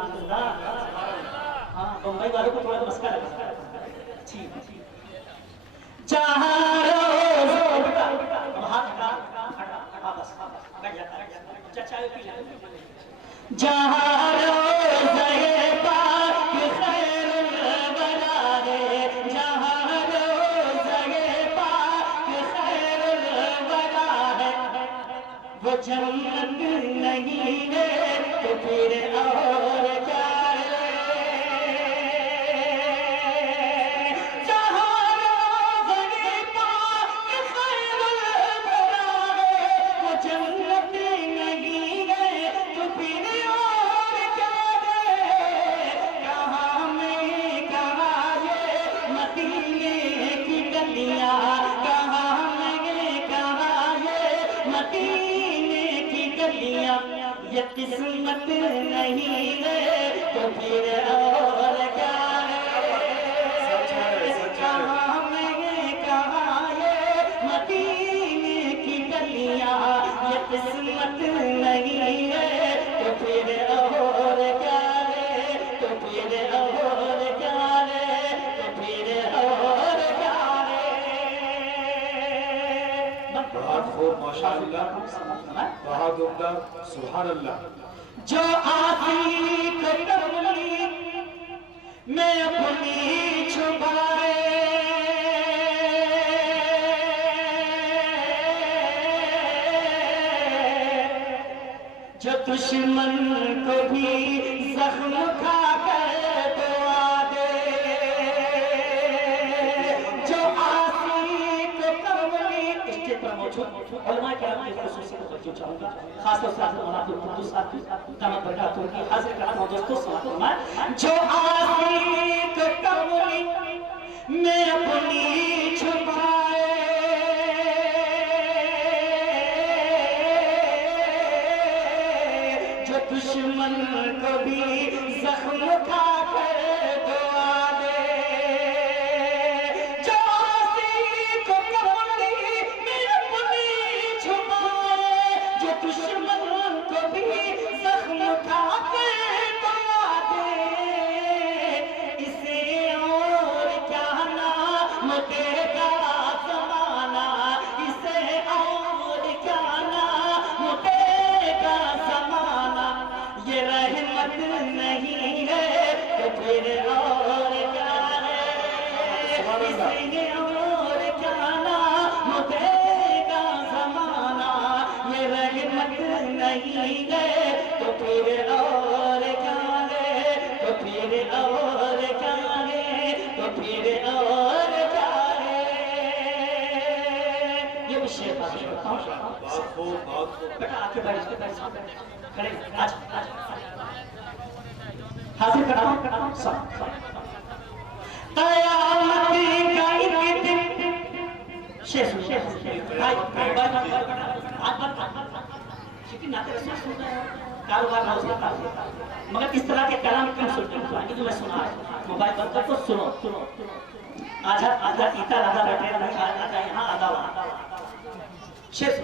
سبحان اللہ. ہاں بمبئی والوں کو تھوڑا مسکا لگا. ٹھیک جہاں روز ہاتھ کا بس بیٹھ جاتا چائے پی لے. جہاں روز یہ پاک خیر الورا ہے, جہاں روز یہ پاک خیر الورا ہے, وہ جنت نہیں ہے تو پھر اور کیا ہے. جہاں روز یہ پاک خیر الورا ہے, وہ جنت نہیں ہے تو پھر اور کیا ہے. کہاں میں کہاں یہ مدینے کی گلیاں, کہاں میں کہاں یہ مدینے کی گلیاں, یہ قسمت نہیں ہے تو پھر اور کیا ہے. کہاں میں کہاں یہ مدینے کی گلیاں, یہ قسمت نہیں ہے تو پھر اور کیا ہے, تو پھر اور کیا ہے, تو پھر اور کیا ہے. بہت خوب ماشاء اللہ, بہت عمدہ, سبحان اللہ. جو آسیق کملی میں اپنی چھپائے, جو دشمن کو بھی زخم کھا کر دعا دے, جو آسیق کملی. اسٹیج پر موجود علماء کرام کی خصوصیت توجہ چاہوں گا, خاص طور سے حضرت مولانا عبدالقدوس صاحب دامت برکاتہ کی حاضر کرتا ہوں دوستوں. سماعت فرمائیں. جو آسیق کملی میں اپنی چھپائے, جو دشمن کو بھی زخم کھا کر دعا دے, جو آسیق کملی میں اپنی چھپائے, جو دشمن کو بھی زخم کھا کر دعا دے, اسے اور کیا نام دے گا زمانہ, اسے اور کیا نام دے گا زمانہ. یہ رحمت نہیں ہے تو پھر اور کیا ہے, اسے اور کیا نام دے گا زمانہ. یہ رحمت نہیں ہے تو پھر اور کیا ہے, تو پھر اور کیا ہے, تو پھر اور کیا ہے. یہ بھی شعر بات کرتا ہوں. بہت خوب, بہت خوب. بیٹا آ کے بیٹھ کھڑے آج حاضر کرتا ہوں سب. قیامت کا ایک دن, شیخ بھائی لیکن ناتے رسول سنتا ہے, کاروبار نہ ہوتا ہے, مگر اس طرح کے کلام کیوں سنتے ہیں جو میں سنا ہے. موبائل بند کر تو سنو. آدھا ایتا آدھا بیٹھے آدھا یہاں آدھا وہاں. شیخ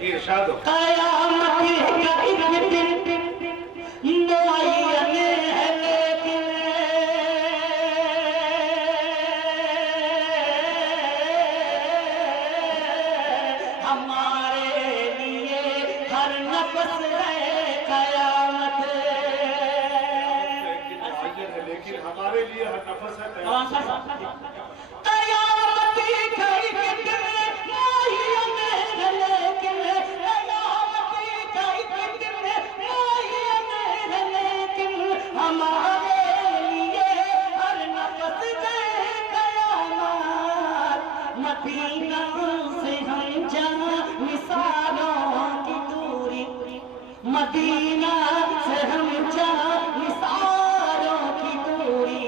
ارشاد ہو. قیامت کا ایک دن معین ہے لیکن ہمارے لیے ہر نفس ہے قیامت. لیکن ہمارے لیے ہر نفس ہے قیامت. قیامت کا ایک دن معین ہے لیکن, قیامت کا ایک دن معین ہے لیکن ہمارے لیے ہر نفس ہے قیامت. مدینہ سے ہم جہاں مثالوں کی دوری, مدینہ سے ہم جہاں مثالوں کی دوری,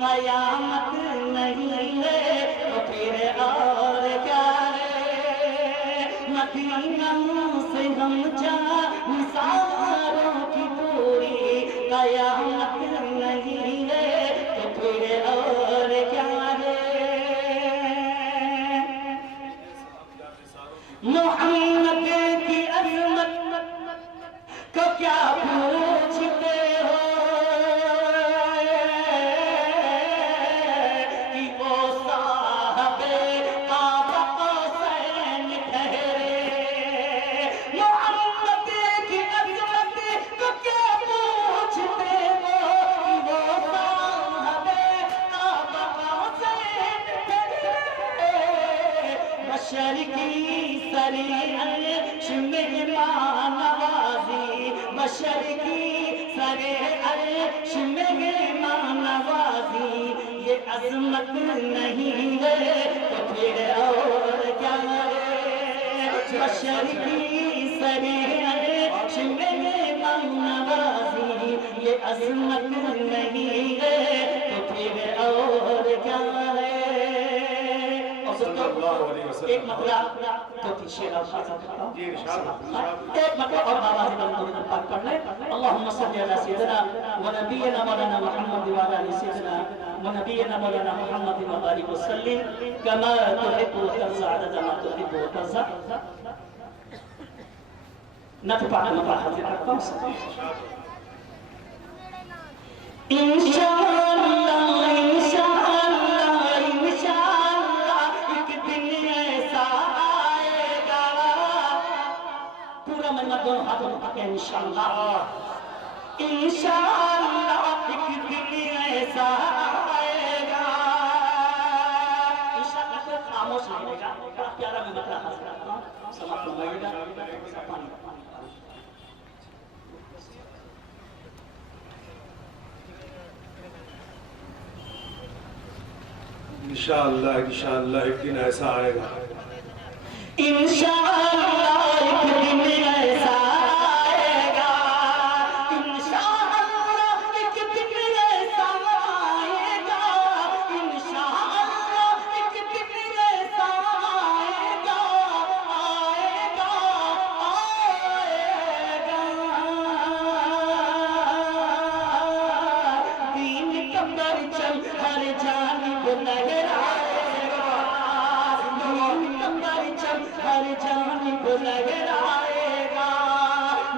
قیامت نہیں ہے تو پھر اور کیا ہے. مدینہ سے ہم جہاں مثالوں کی دوری, قیامت نہیں ہے تو پھر اور کیا ہے. محمد کی عظمت کو کیا پوچھتے ہو, سری عرش میں ماں نوازی بشر کی سرے عرش میں ماں نوازی یہ عظمت نہیں ہے تو پھر اور کیا ہے بشر کی سرے عرش میں ماں نوازی یہ عظمت نہیں ہے تو پھر اور کیا ہے ایک مطلب تو تھی شیئر آفاظ کرتا ہوں ایک مطلب اور آوازی بلندوں پاک پڑھ لیں اللہم صلی اللہ سیدنا و نبینا مولانا محمد و علی سیدنا و نبینا مولانا محمد و بارک وسلم کما تحب و ترضى عدد ما تحب و ترضى نتبع مطلع حضر رکھتا انشاءاللہ دونوں ہاتھوں میں پکے انشاءاللہ انشاءاللہ ایک دن ایسا آئے گا انشاءاللہ کوئی خاموش نہیں رہے گا بڑا پیارا میں مطلب حاصل کرتا ہوں سماعت فرمائیے گا انشاءاللہ ایک دن ایسا آئے گا انشاءاللہ ایک دن ایسا آئے گا انشاءاللہ ایک دن ایسا آئے گا انشاءاللہ ایک دن ایسا آئے گا آئے گا آئے گا دین کا پرچم ہر جانب لہرائے گا دین کا پرچم ہر جانب لہرائے گا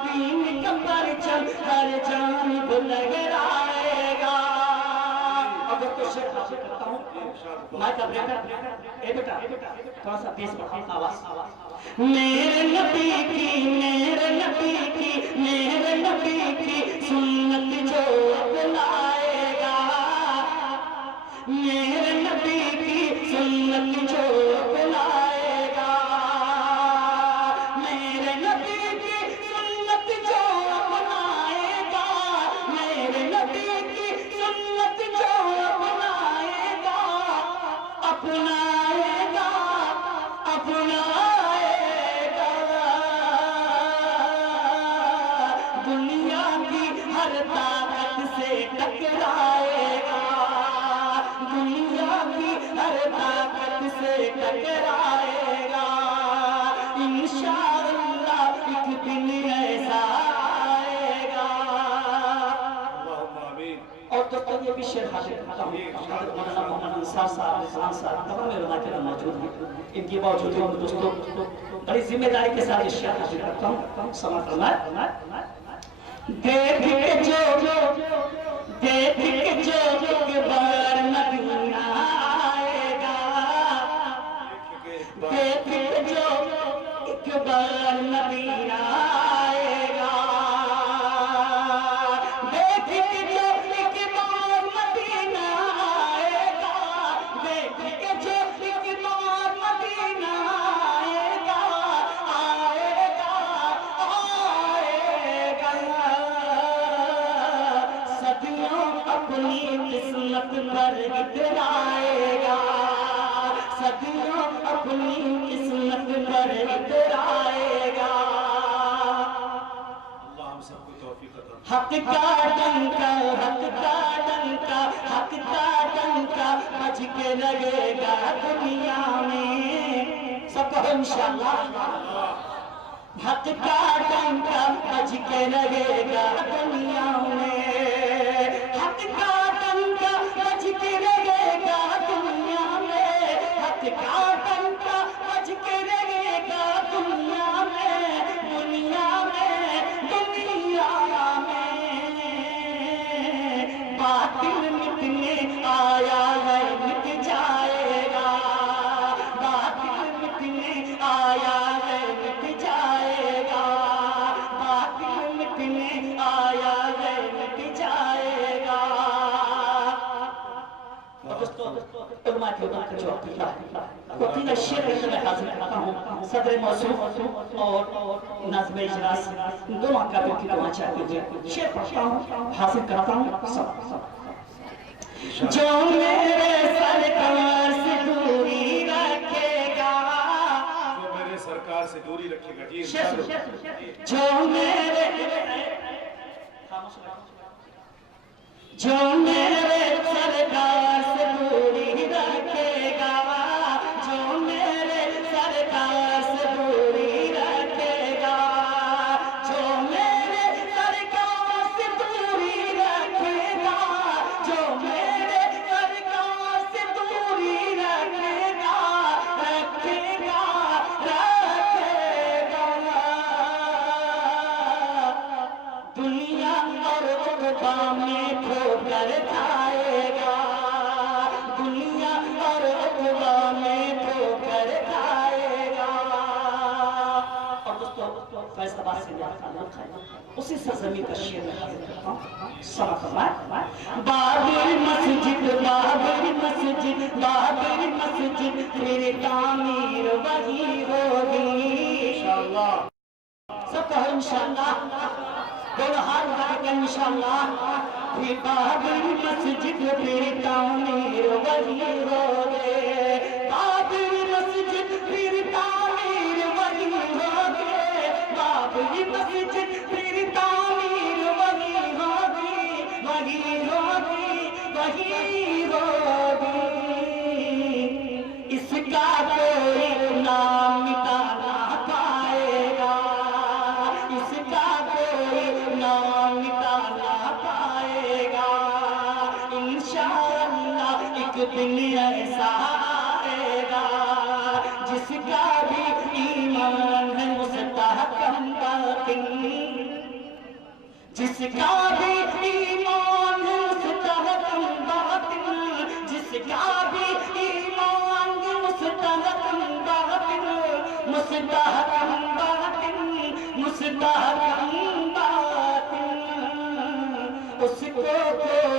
دین کا پرچم ہر جانب لہرائے گا اب تو شیخ حاصل کرتا ہوں مائک کا بریکر اے بیٹا تھوڑا سا تیز بڑھا آواز میرے نبی کی میرے نبی کی میرے نبی کی سنت جو اپنائے گا میرے نبی کی سنت جو اپنائے گا میرے نبی کی سنت جو اپنائے گا میرے نبی کی سنت جو اپنائے گا اپنائے گا اپنائے گا دنیا کی ہر طاقت سے ٹکرائے گا دنیا کی ہر طاقت سے ٹکرائے گا انشاءاللہ ایک دن ایسا آئے گا اللہم آمین اور دوستوں یہ بھی شیخ حاضر کرتا ہوں حضرت مولانا محمد انصار صاحب رضوان صاحب تمام علماء کرام موجود ہیں ان کی باوجود ہوں دوستوں بڑی ذمہ داری کے ساتھ یہ شیخ حاضر کرتا ہوں سماعت فرمائے دیکھ کے جو ایک بار مدینہ آئے گا دیکھ کے جو ایک بار مدینہ آئے گا دیکھ کے جو ایک بار مدینہ آئے گا دیکھ کے جو ایک بار مدینہ آئے گا آئے گا آئے گا صدیوں اپنی قسمت پر اترائے گا صدیوں اپنی قسمت پر اترائے گا اللہ ہم سب کو توفیق عطا حق کا ڈنکا حق کا ڈنکا حق کا ڈنکا بج کے لگے گا دنیا میں سب کو انشاءاللہ حق کا ڈنکا بج کے لگے گا دنیا میں حق کا ڈنکا بج کے لگے گا دنیا میں حق کا ڈنکا بج کے لگے گا دنیا میں دنیا میں دنیا میں باطل مٹنے آیا ہے مٹ جائے گا باطل مٹنے آیا ہے مٹ جائے گا باطل مٹنے آیا ہے مٹ جائے گا دوستو علماء کے جو قطعی شعر کے میں حاضر کرتا ہوں صدر موضوع اور نظم اجلاس دونوں کافی کی دعا چاہتے ہوئے شعر پڑھتا ہوں حاضر کرتا ہوں سب جو میرے سرکار سے دوری رکھے گا جو میرے سرکار سے دوری رکھے گا جی جو میرے سرکار سے دوری رکھے گا جو میرے سرکار سے دوری رکھے گا جو میرے سرکار سے دوری رکھے گا جو میرے سرکار سے دوری رکھے گا رکھے گا دنیا اور عقبہ میں ٹھوکر کھائے گا دنیا اور عقبہ میں ٹھوکر کھائے گا اور دوستو فیض آباد سے میرا تعلق ہے اسی سرزمین کا شعر میں حاضر کرتا ہوں سنا فرمائے بابر مسجد پھر تعمیر وہی ہوگی انشاءاللہ سب کہو انشاءاللہ دونوں ہاتھ اٹھا کے انشاءاللہ پھر بابر مسجد پھر تعمیر وہی ہوگی بابر مسجد پھر تعمیر وہی ہوگی بابر مسجد پھر تعمیر وہی ہوگی وہی ہوگی وہی ہوگی اس کا کوئی نام مٹانا پائے گا اس کا کوئی نام مٹانا پائے گا انشاءاللہ ایک دن ایسا آئے گا جس کا بھی ایمان ہے مستحکم باطن جس کا بھی ایمان ہے مستحکم باطن جس کا بھی ایمان ہے مستحکم باطن مستحکم باطن مستحکم باطن اس کو